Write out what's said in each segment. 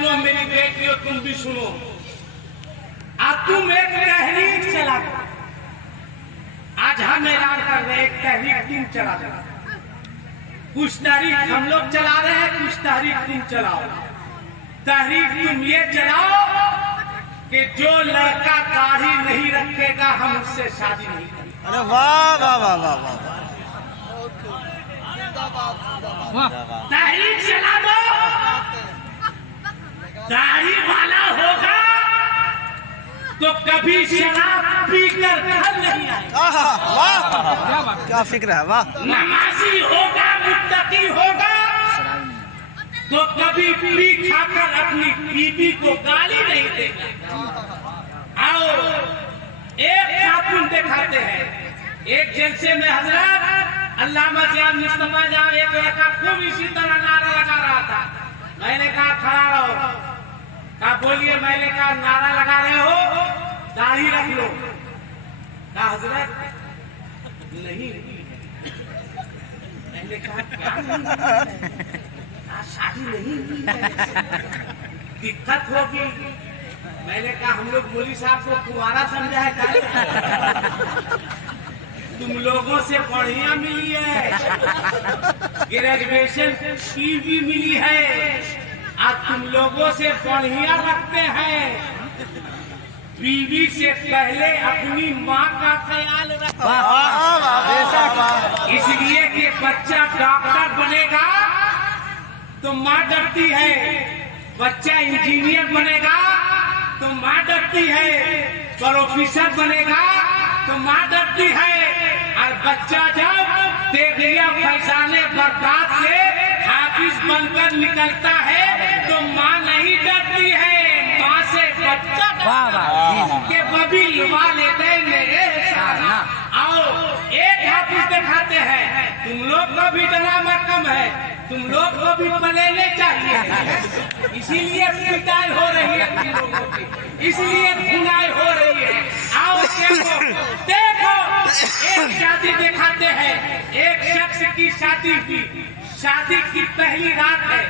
बहनों, मेरी बेटियों, तुम भी सुनो। अब तुम एक तहरीक चला, आज हम ऐलान कर रहे हैं, एक तहरीक तुम चला दो। कुछ तहरीक हम लोग चला रहे हैं, कुछ तहरीक तुम चलाओ। तहरीक तुम ये चलाओ कि जो लड़का दाढ़ी नहीं रखेगा हम उससे शादी नहीं करेंगे। अरे वाह वाह वाह वाह वाह, तहरीक चला दो। दाढ़ी वाला होगा तो कभी शराब पीकर घर नहीं आएगा। वाह क्या फिक्र है, वाह। नमाजी होगा, मुत्तकी होगा तो कभी पी खाकर अपनी बीवी को गाली नहीं देगा। आओ एक खातून दिखाते हैं, एक जलसे में हजरत अल्लामा जान मुस्तफा जान एक लड़का खूब इसी तरह नारा लगा रहा था। मैंने कहा खड़ा रहो, कहा बोलिए। मैंने कहा नारा लगा रहे हो, दाढ़ी रख लो। कहा हजरत नहीं। मैंने कहा क्या नहीं? शादी नहीं हुई है, दिक्कत होगी। मैंने कहा हम लोग मौलवी साहब को कुंवारा समझा है क्या? तुम लोगों से बढ़िया मिली है, ग्रेजुएशन की भी मिली है, आज तुम लोगों से बढ़िया रखते हैं। बीवी से पहले अपनी माँ का ख्याल रखो, इसलिए कि बच्चा डॉक्टर बनेगा तो माँ डरती है, बच्चा इंजीनियर बनेगा तो माँ डरती है, प्रोफेसर बनेगा तो माँ डरती है। और बच्चा जब तेगिया फैसाने बरसात से हाफिज बनकर निकलता है तो माँ नहीं डरती है, माँ से बच्चा के बबी लुबा लेते मेरे सारा। आओ एक हाफिज दिखाते हैं, तुम लोग को भी ड्रामा कम है, तुम लोग को भी पलेने चाहिए, इसीलिए पिटाई हो रही है तुम लोगों की, इसलिए धुनाई हो रही है। आओ देखो देखो, एक शादी दिखाते हैं, एक शख्स की शादी की, शादी की पहली रात है,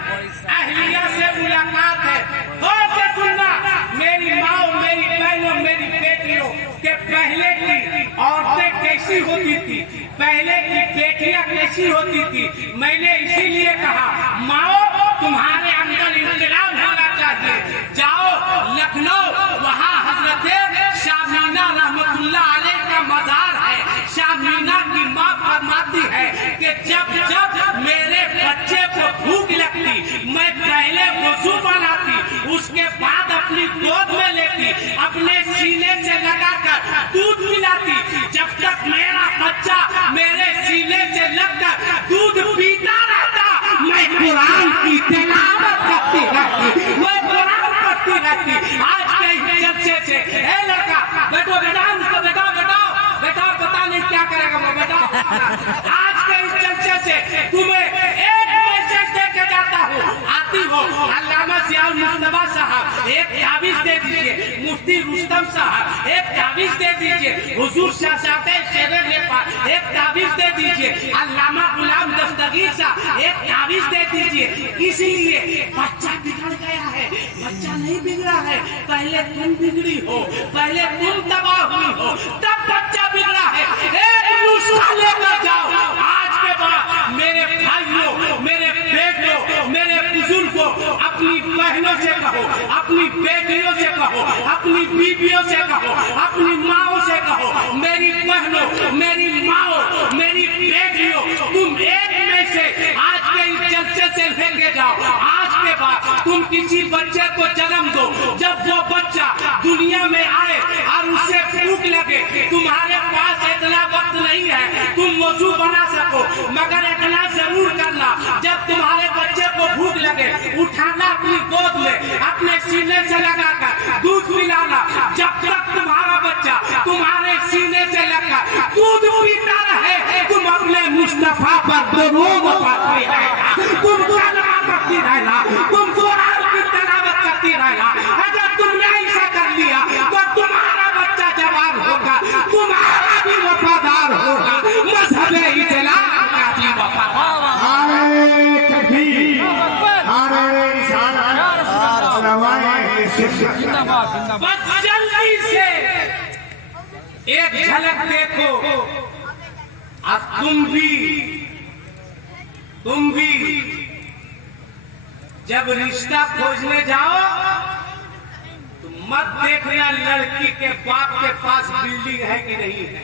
अहलिया से मुलाकात है। और के सुनना मेरी माँ, मेरी बहनों, मेरी बेटियों के पहले की औरतें कैसी होती थी, पहले की बेटियां कैसी होती थी। मैंने इसीलिए कहा माओ तुम्हारे अंदर इंकलाब होना चाहिए। जाओ लखनऊ, वहाँ हजरत शामीना रहमतुल्लाह अलैह का मजार है। शामीना की माँ फरमाती है कि जब जब मेरे बच्चे को भूख लगती, मैं पहले वजू बनाती, उसके बाद अपनी गोद में लेती, अपने सीने से लगाकर दूध पिलाती। जब तक मेरा बच्चा मेरे सीने से लगकर दूध पीता रहता, मैं कुरान की तिलावत करती रहती, मैं कुरान पढ़ती रहती। आज के जलसे से ए लड़का बैठो, बेटा उसको बैठाओ, बैठाओ बैठाओ, पता नहीं क्या करेगा वो, बैठाओ। आज के इस जलसे से तुम्हें एक मैसेज देके जाता हूँ, आती हो अल्लामा ज़ियाउल मुस्तफा साहब एक ताबीज दे दीजिए, मुफ्ती रुस्तम साहब एक ताबीज दे दीजिए, हुजूर शहजादे शेरे नेपाल एक ताबीज दे दीजिए, अल्लामा गुलाम दस्तगीर साहब एक ताबीज दे दीजिए। इसलिए बच्चा बिगड़ गया है, बच्चा नहीं बिगड़ा है, पहले तुम बिगड़ी हो, पहले तुम तबाह हुई हो, तब बच्चा बिगड़ा है। एक नुस्खा लेकर जाओ आज के बाद, मेरे भाइयों, मेरे बेटों, मेरे बुजुर्गों, अपनी बहनों से कहो, अपनी बेटियों से कहो, अपनी बीवियों से कहो, अपनी माओ से कहो, मेरी बहनों, मेरी माओ, मेरी बेटियों, तुम एक में से आज के इस जलसे से लेके जाओ। आज के बाद तुम किसी बच्चे को जन्म दो, जब वो बच्चा दुनिया में आए और उसे भूख लगे, तुम्हारे पास इतना वक्त नहीं है तुम वजू बना सको, मगर इतना जरूर करना, जब तुम्हारे बच्चे को भूख लगे उठाना अपनी गोद में, अपने सीने से लगाकर दूध पिलाना। जब तक तुम्हारा बच्चा तुम्हारे सीने से लगकर दूध पीता रहे, तुम अपने मुस्तफा पर दुरूद पढ़ती रहना, तुम कलमा पढ़ती रहना, तुम कुरान की तिलावत करती रहना। अगर तुमने ऐसा कर लिया तो तुम्हारा बच्चा जवान होगा, तुम्हारा भी वफादार होगा, मजहब इस्लाम का भी वफादार। अरे बस जल्दी से एक झलक देखो। अब तुम भी जब रिश्ता खोजने जाओ तो मत देखना लड़की के बाप के पास बिल्डिंग है कि नहीं है,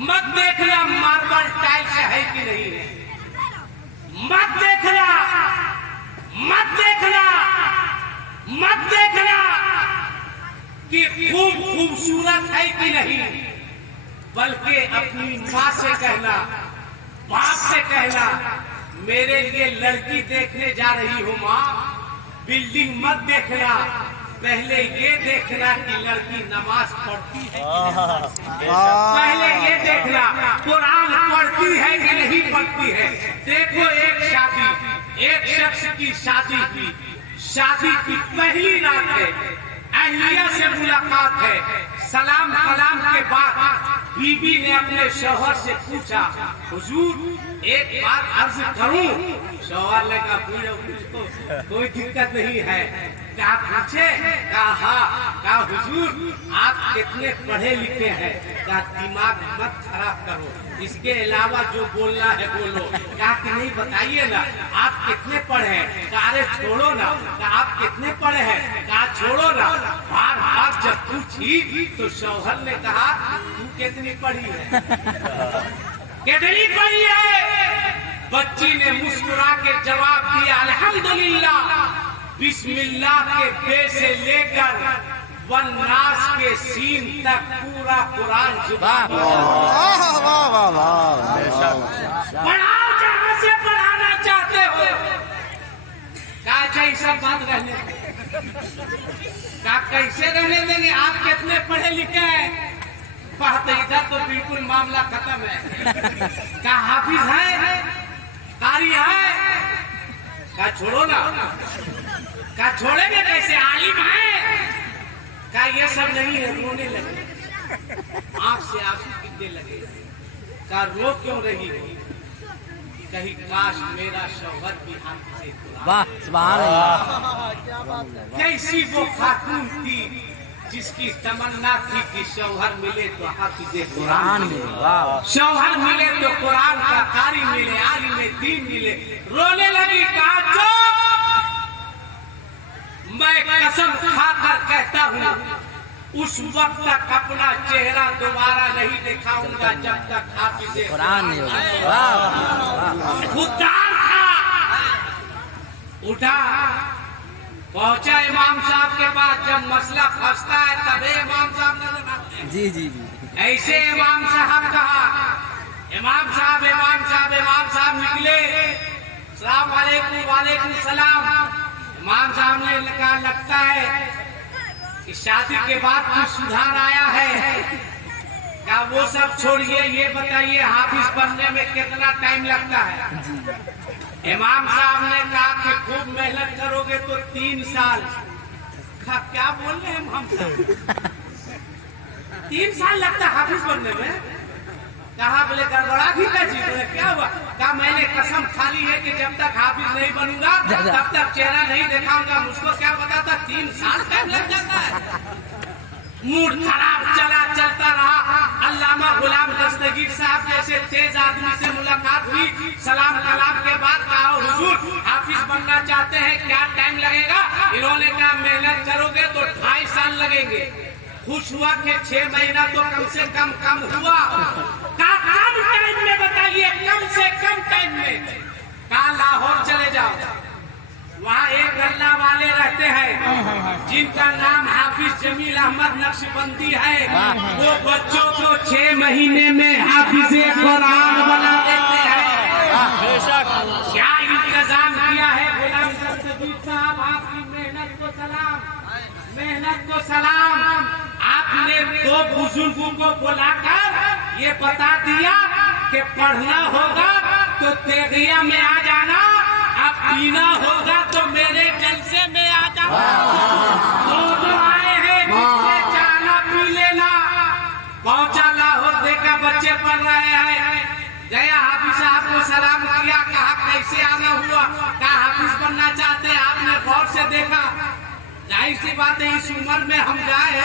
मत देखना मार्बल टाइल्स है कि नहीं है, मत देखना कि खूबसूरत है कि नहीं, बल्कि अपनी माँ से कहना, बाप से कहना, मेरे लिए लड़की देखने जा रही हो माँ, बिल्डिंग मत देखना, पहले ये देखना कि लड़की नमाज पढ़ती है, पहले ये देखना कुरान पढ़ती है कि नहीं पढ़ती है। देखो एक शख्स की शादी की पहली रात है, अहलिया से मुलाकात है, सलाम कलाम के बाद बीबी ने अपने शौहर से पूछा, हुजूर एक बात अर्ज करूं? शौहर ने कहा पूछो, कोई दिक्कत नहीं है। क्या पूछे? कहा हुजूर आप कितने पढ़े लिखे हैं? क्या दिमाग मत खराब करो, इसके अलावा जो बोलना है बोलो। क्या कि नहीं बताइए ना आप कितने पढ़े हैं? अरे छोड़ो ना, आप कितने पढ़े हैं? कहा छोड़ो ना। बार जब पूछी तो शौहर ने कहा तू कितनी पढ़ी है? कितनी पढ़ी है? बच्ची ने मुस्कुरा के जवाब दिया, अल्हम्दुलिल्लाह, बिस्मिल्लाह के बे से लेकर वन्नास के सीन तक पूरा कुरान जुबान। पढ़ाओ जहाँ से पढ़ाना चाहते हो। क्या जैसा बात रहने, क्या कैसे रहने देंगे? आप कितने पढ़े लिखे हैं? बात इधर तो बिल्कुल मामला खत्म है। क्या हाफिज है, कारी है? क्या छोड़ो ना, क्या छोड़ेंगे कैसे? आलिम है? क्या ये सब नहीं है? रोने लगे, आंख से आंसू गिरने लगे। क्या रो क्यों रही हो? कहीं काश मेरा शौहर भी हाफिज़ कुरान। वाह सुभान अल्लाह। कैसी वो खातून थी जिसकी तमन्ना थी कि शौहर मिले तो हाफिज़ कुरान मिले, शौहर मिले तो कुरान का कारी मिले, आलिम दीन मिले। रोने लगी। कहा चुप, मैं कसम खाकर कहता हूँ उस वक्त तक अपना चेहरा दोबारा नहीं दिखाऊंगा जब तक हाफिज़ कुरान नहीं होगा। खुददार था, उठा, पहुंचा इमाम साहब के पास। जब मसला फंसता है तभी इमाम साहब नजर आते हैं। जी जी जी। ऐसे इमाम साहब कहा, इमाम साहब निकले। सलाम वालेकुम। वालेकुम सलाम। इमाम साहब ने कहा लगता है कि शादी के बाद कुछ सुधार आया है। क्या वो सब छोड़िए, ये बताइए हाफिज बनने में कितना टाइम लगता है? इमाम साहब ने कहा कि खूब मेहनत करोगे तो 3 साल। क्या बोल रहे हैं इमाम साहब? 3 साल लगता है हाफिज बनने में? कहा बोले गड़बड़ा भी का जी। बोले क्या हुआ? कहा मैंने कसम खा ली है कि जब तक हाफिज नहीं बनूंगा तब तक चेहरा नहीं दिखाऊंगा। मुझको क्या पता था 3 साल टाइम लग जाता है। मूड खराब चलता रहा। अल्लामा गुलाम दस्तगीर साहब जैसे तेज आदमी से मुलाकात हुई। सलाम कलाम के बाद कहा हुजूर हाफिज बनना चाहते हैं, क्या टाइम लगेगा? इन्होंने कहा मेहनत करोगे तो 2.5 साल लगेंगे। खुश हुआ कि 6 महीना तो कम से कम हुआ। कहा कम टाइम में बताइए, कम से कम टाइम में। कहा लाहौर चले जाओ, वहाँ एक गल्ला वाले रहते हैं जिनका नाम हाफिज जमील अहमद नक्शबंदी है। वो बच्चों को 6 महीने में हाफिज कुरान बना देते हैं। क्या इंतजाम किया है गुलाम दस्तगीर साहब? आपकी मेहनत को सलाम। आपने 2 बुजुर्गों को बुलाकर ये बता दिया कि पढ़ना होगा तो तेगिया में आ जाना, अब पीना होगा तो मेरे जलसे में आ जाना। दोनों आए हैं, जाना पी लेना। पहुंचा लाहौर, देखा बच्चे पढ़ रहे हैं। गया हाफिज साहब को सलाम किया, कहा कैसे आना हुआ? कहा हाफिज बनना चाहते हैं। आपने देखा। जाहिर सी बात है इस उम्र में हम जाए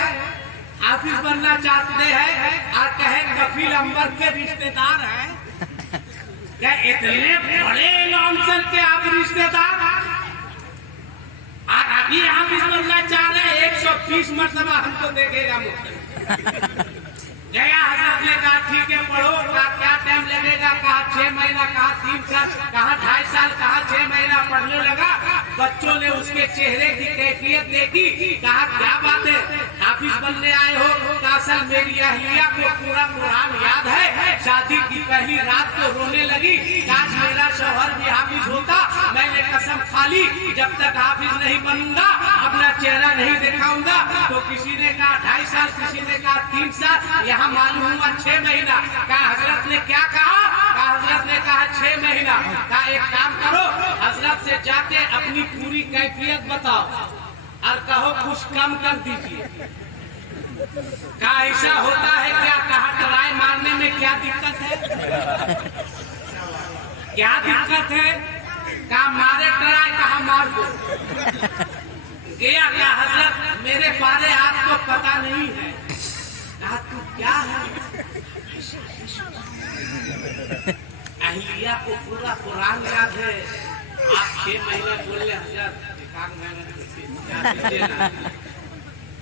ऑफिस बनना चाहते हैं और कहे कफील अंबर के रिश्तेदार हैं। क्या इतने बड़े लॉन्सर के आप रिश्तेदार और अभी ऑफिस बनना चाह रहे हैं? 120 मरतबा हमको देखेगा मुख्य। गया हजरत ने कहा ठीक है पढ़ो। कहा क्या टाइम लगेगा? कहा 6 महीना, कहा 3 साल, कहा 2.5 साल, कहा 6 महीना। पढ़ने लगा। बच्चों ने उसके चेहरे की कैफियत देखी। कहा क्या बात है, हाफिज बनने आए हो? कहा असल मेरी अहलिया को पूरा कुरान याद है। शादी की पहली रात को रोने लगी। आज मेरा शौहर भी हाफिज होता। मैंने कसम खा ली जब तक हाफिज नहीं बनूंगा अपना चेहरा नहीं दिखाऊंगा। तो किसी ने कहा 2.5 साल, किसी ने कहा 3 साल, यहाँ मालूम हुआ 6 महीना। कहा हजरत ने क्या कहा? कहा हजरत ने कहा 6 महीना। कहा एक काम करो, हजरत से जाके अपनी पूरी कैफियत बताओ और कहो कुछ कम कर दीजिए। कहा ऐसा होता है क्या? कहा ट्राई मारने में क्या दिक्कत है? क्या दिक्कत है? कहा मारे ट्राई। कहा मार दो। गया क्या हजरत मेरे बारे आपको पता नहीं है। कहा तू क्या है? अहिल्या को पूरा कुरान याद है। आप 6 महीने बोल रहे हजरत,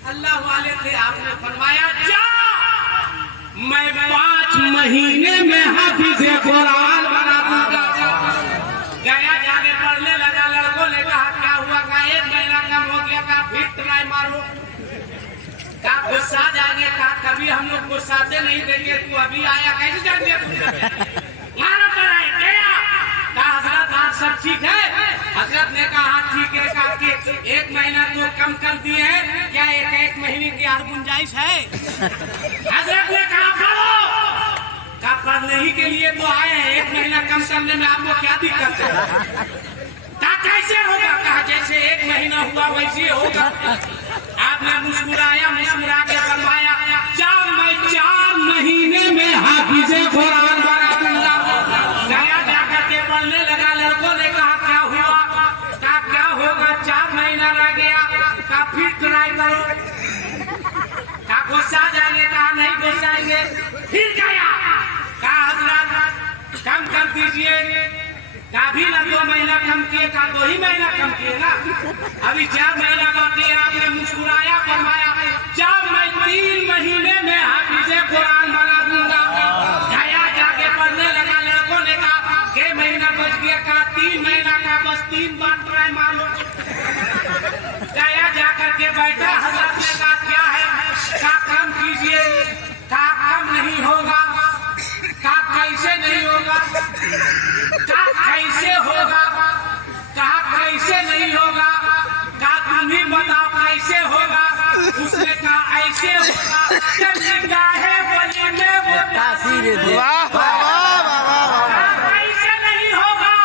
अल्लाह वाले थे। आपने फरमाया जा, मैं 5 महीने में हाफिज कुरान बना दूंगा। गया जाके पढ़ने लगा। लड़कों ने कहा क्या हुआ? कहा 1 महीना कम हो गया। कहा फिर ट्राई मारो। कहा गुस्सा जाएंगे। कहा कभी हम लोग गुस्साते नहीं देंगे। तू अभी आया कैसे जाएंगे? मारो ट्राई। गया कहा हजरत आज सब ठीक है? हजरत ने कहा हाँ ठीक है। कहा कि 1 महीना तो कम कर दिए हैं, क्या 1 महीने की और गुंजाइश है? हजरत ने कहा पढ़ो। कहा पढ़ने ही के लिए तो आए हैं, 1 महीना कम करने में आपको क्या दिक्कत है? कहा कैसे होगा? कहा जैसे 1 महीना हुआ वैसे होगा। आपने मुस्कुराया, मुस्कुरा के फरमाया जा, मैं 4 महीने में हाफिज कुरान बना दूंगा। गया जाकर के पढ़ने लगा। लड़कों ने कहा क्या हुआ? कहा क्या होगा, 4 महीना रह गया। कहा फिर ट्राई करो। कहा गुस्सा जाएंगे? कहा नहीं गुस्साएंगे। फिर गया। कहा हजरत कम कर दीजिए। कहा भी ना 2 महीना कम किए। कहा 2 ही महीना कम किए ना, अभी 4 महीना बाकी है। आपने मुस्कुराया, फरमाया जा, मैं 3 महीने में हाफिज कुरान बना दूंगा। गया जाके पढ़ने लगा। लड़कों ने कहा 6 महीना बच गया। कहा 3 महीना का बस 3 बार ट्राई मार लो। गया जाकर के बैठा। हजरत ने कहा क्या है? कहा कम कीजिए। कहा कम नहीं होगा। कहा कैसे नहीं होगा? कहा कैसे होगा? कहा कैसे नहीं होगा? कहा तुम ही बताओ कैसे होगा? उसने कहा ऐसे होगा जब निगाहे वली में वो तासीर दे। वाह वाह वाह वाह वाह। कैसे नहीं होगा?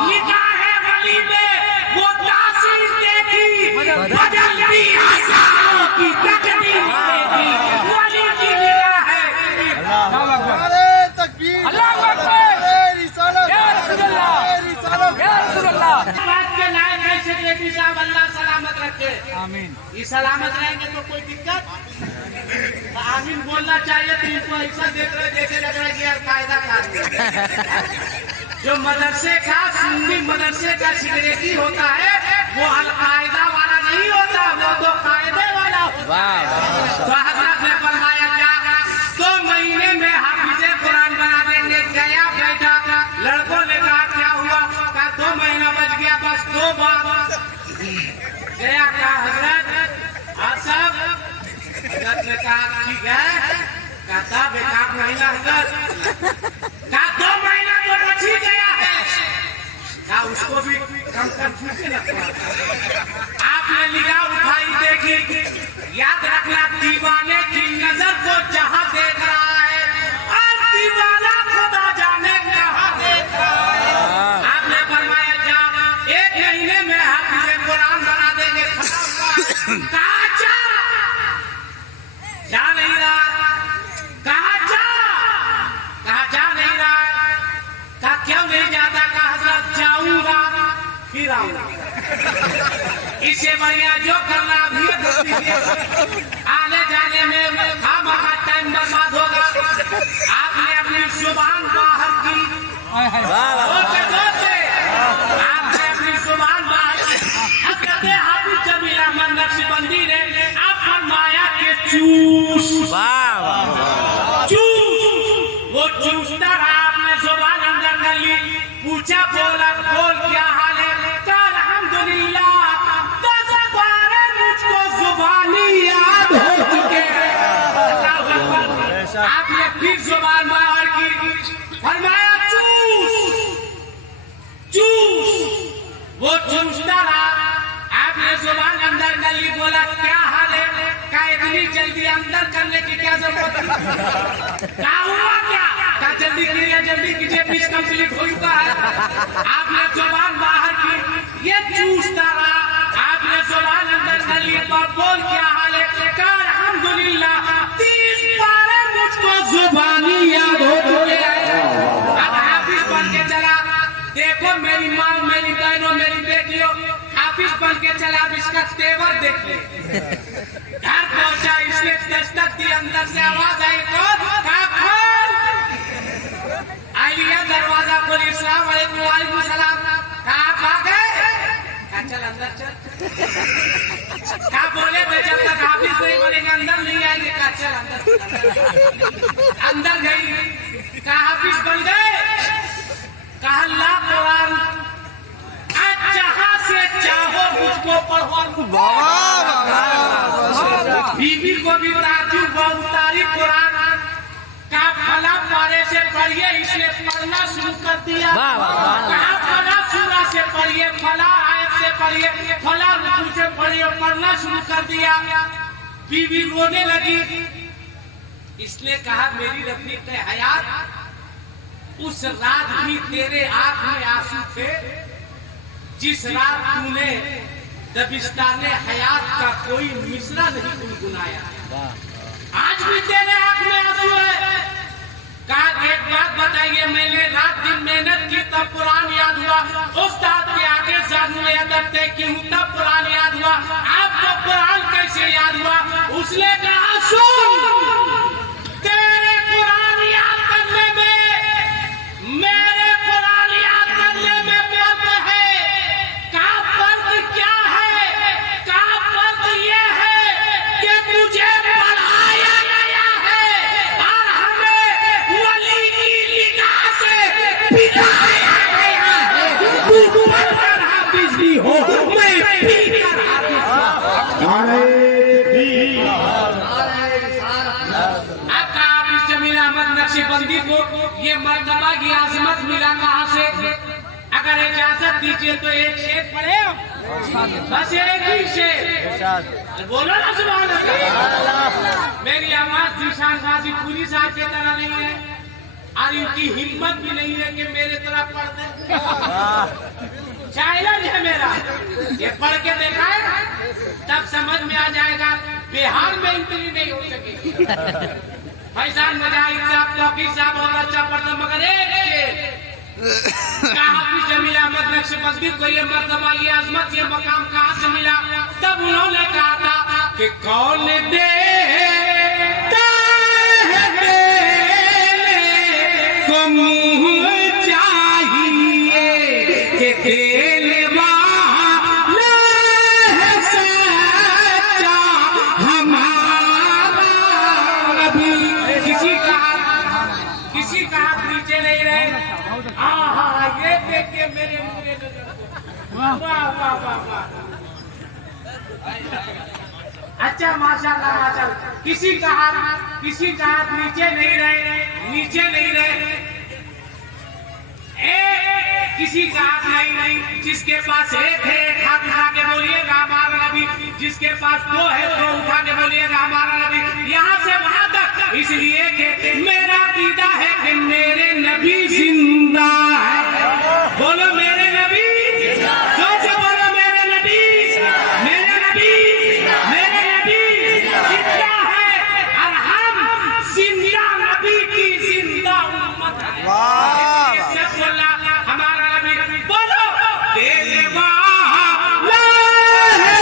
निगाहे वली में वो तासीर देगी, बदलती हजारों की तकदीर देगी। वली की निगाह है। अरे तकबीर, अल्लाह अकबर, रिसालत, या रसूल अल्लाह, या रसूल अल्लाह। बात के लायक ऐसे बेटी साहब अल्लाह सलामत रखे। आमीन। ये सलामत रहेंगे तो कोई दिक्कत? आमीन बोलना चाहिए। तो इनको ऐसा देख रहे जैसे लग रहा है कि यार कायदा कानून। जो मदरसे का सुन्नी मदरसे का सिगरेटी होता है वो अलकायदा वाला नहीं होता, वो तो कायदे वाला होता है। तो हजरत ने फरमाया क्या 2 महीने में हाफिज कुरान बना देंगे। गया बैठा। लड़कों ने कहा क्या हुआ? कहा 2 महीना बच गया, बस 2 बार। गया क्या हजरत आज सब? हजरत ने कहा ठीक है। कहता बेकार महीना हजरत। कहा 2 महीना तो बच ही गया है। कहा उसको भी कम कर दीजिए ना। आपने निगाह उठाई, देखी। याद रखना दीवाने की नजर को जहां देख रहा है और दीवाना खुदा जाने कहां देख रहा है। आपने फरमाया जा, 1 महीने में हाफिज कुरान बना देंगे। कहा जा नहीं रहा। कहा जा नहीं रहा। कहा क्यों नहीं जाता? कहा हजरत जाऊंगा फिर आऊंगा। इससे बढ़िया जो करना अभी कर दीजिए। आने जाने में खामखा टाइम बर्बाद होगा। आपने अपनी जुबान बाहर की, बोलते बोलते आपने अपनी जुबान बाहर की। हज़रत हाफिज जमील अहमद नक्शबंदी ने आप फरमाया कि चूस, वो चूसता रहा, आपने जुबान अंदर कर ली, पूछा बोला बोल क्या हाल है? अल्हम्दुलिल्लाह, 10 बार मुझको जुबानी याद हो चुके हैं। आपने फिर जुबान बाहर की, फरमाया चूस चूस, वो चूसता रहा, आपने जुबान अंदर कर ली, बोला क्या हाल है? क्या इतनी जल्दी अंदर करने की क्या जरूरत है? क्या हुआ क्या? जल्दी कीजिए, बीच कंप्लीट हो चुका है। आपने जुबान बाहर की, ये चूसता रहा, आपने जुबान अंदर कर ली, बोल क्या हाल है? अल्हम्दुलिल्लाह, 30 बार मुझको जुबानी याद हो चुके हैं। अब हाफिज बन के चला, देखो मेरी माँ, मेरी बहनों, मेरी बेटियों, हाफिज बन के चला, अब इसका तेवर देखिए। घर पहुंचा, इसने दस्तक दी, अंदर से आवाज आई, आइए दरवाजा खोली, अस्सलाम वालेकुम, वालेकुम सलाम। कहा गए? चल अंदर चल। क्या बोले? जब तक हाफिज नहीं बनेगा अंदर नहीं आएंगे। कहा चल अंदर गई, कहा हाफिज बन गए, कहा अल्लाह कुरान आज जहां से चाहो मुझको पढ़ो। बीबी को भी ताजुब व उतारी कुरान का फला पारे से पढ़िए, इसने पढ़ना शुरू कर दिया। कहा फला सूरा से पढ़िए, फला आयत से पढ़िए, फला रुकू से पढ़िए, पढ़ना शुरू कर दिया। बीवी रोने लगी। इसने कहा मेरी रफीक हयात, उस रात भी तेरे आंख में आंसू थे जिस रात तूने दबिस्ताने हयात का कोई मिसरा नहीं गुनगुनाया। आज भी तेरे आंख में आंसू है। कहा एक बात बताइए, मैंने रात दिन मेहनत की तब कुरान याद हुआ, उस्ताद के आगे जानू अदब तय की हूँ तब कुरान याद हुआ, आपको कुरान कैसे याद हुआ? उसने कहा सुन, तेरे कुरान याद करने में, मेरे कुरान याद करने में फर्क है। का फर्क क्या है? का फर्क ये है कि तुझे पढ़ाया गया है और हमें वली की निगाह से पिलाया गया है। तू पढ़कर हाफिज भी हो, मैं पीकर हाफिज नक्शबंदी को ये मर्तबा की आजमत मिला कहाँ से? अगर इजाजत दीजिए तो एक शेर पढ़े, बस एक ही शेर बोलो ना सुभान अल्लाह। मेरी आवाज जीशान गाजी पूरी साहब की तरह नहीं है और इनकी हिम्मत भी नहीं है कि मेरे तरह पढ़ दे। चैलेंज है मेरा, ये पढ़ के देखा है तब समझ में आ जाएगा। बिहार में इतनी नहीं हो सकेगी। फैजान मुजाहिद साहब, तौकीर साहब बहुत अच्छा पढ़ता, मगर एक हाफिज जमील अहमद नक्शबंदी को ये मर्तबा, ये अजमत, ये मकाम कहाँ से मिला? तब उन्होंने कहा था कि कौन देता है को मुँह चाहिए कि देने वाला है सच्चा हमारा नबी। किसी का हाथ नीचे नहीं रहे। ये देख के मेरे मुझे वाह वाह वाह वाह, अच्छा माशाल्लाह माशाल्लाह। किसी का हाथ नीचे नहीं रहे, नीचे नहीं रहे। किसी का हाथ नहीं, जिसके पास एक है एक हाथ उठा के बोलिएगा हमारा नबी, जिसके पास दो है दो उठा के बोलिएगा हमारा नबी। यहाँ से वहां तक इसलिए कि मेरा अकीदा है कि मेरे नबी जिंदा है। बोलो मेरे नबी, जोर से बोलो मेरे नबी, मेरे नबी, मेरे नबी जिंदा है और हम जिंदा नबी की जिंदा उम्मत है। सब बोला हमारा नबी, बोलो देने वाला है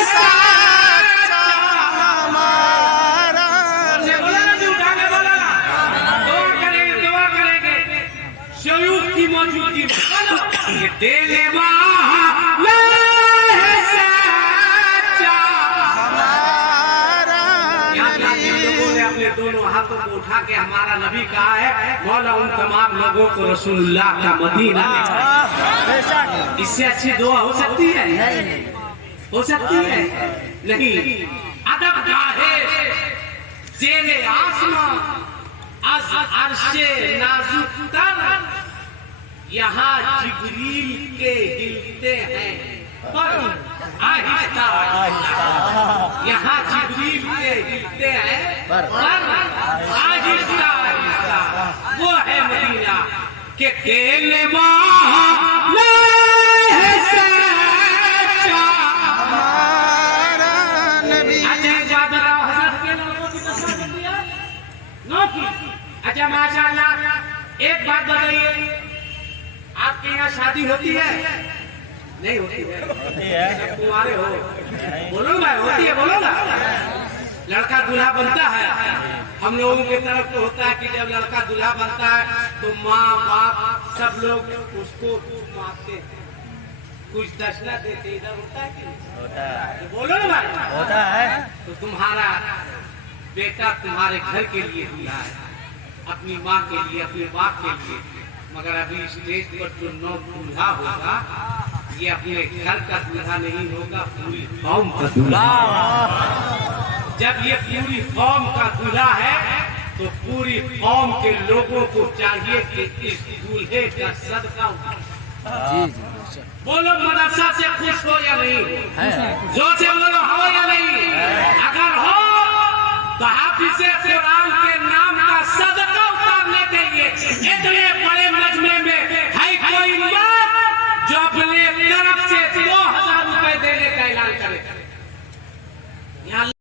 के हमारा नबी कहा है, मौला उन तमाम लोगों को रसूलुल्लाह का मदीना में। इससे अच्छी दुआ हो सकती है? हो सकती है? नहीं। अदब गाहे जेले आसमां अज अर्शे नाजुक तर, यहाँ जिब्रील के हिलते हैं पर आहिस्ता आहिस्ता, यहाँ जिब्रील के हिलते हैं पर आहिस्ता आहिस्ता। वो है मदीना के केले वाले सच्चा। अच्छा माशाअल्लाह, एक बात बताइए, आपके यहाँ शादी होती है? नहीं होती है? तुम्हारे हो? बोलो भाई, होती है? बोलो ना। लड़का दूल्हा बनता है, हम लोगों की तरफ तो होता है कि जब लड़का दूल्हा बनता है तो माँ बाप सब लोग उसको मारते हैं, कुछ दक्षिणा देते। इधर होता है कि होता है? तो बोलो ना भाई, होता है। तो तुम्हारा बेटा तुम्हारे घर के लिए दूल्हा है, अपनी माँ के लिए, अपने बाप के लिए। मगर अभी स्टेज पर जो नौ दूल्हा होगा, ये अपने घर का दूल्हा नहीं होगा, पूरी कौम का दूल्हा। जब ये पूरी कौम का दूल्हा है तो पूरी कौम के लोगों को चाहिए कि इस दूल्हे का सदका उठाएं। बोलो मदरसा से खुश हो या नहीं? जोर से बोलो, हो या नहीं? अगर हो तो हाफिज़े कुरान के नाम का सदका उतारने के लिए इतने बड़े मजमे में है कोई मर्द जो अपने तरफ से 2000 रुपए देने का ऐलान करे।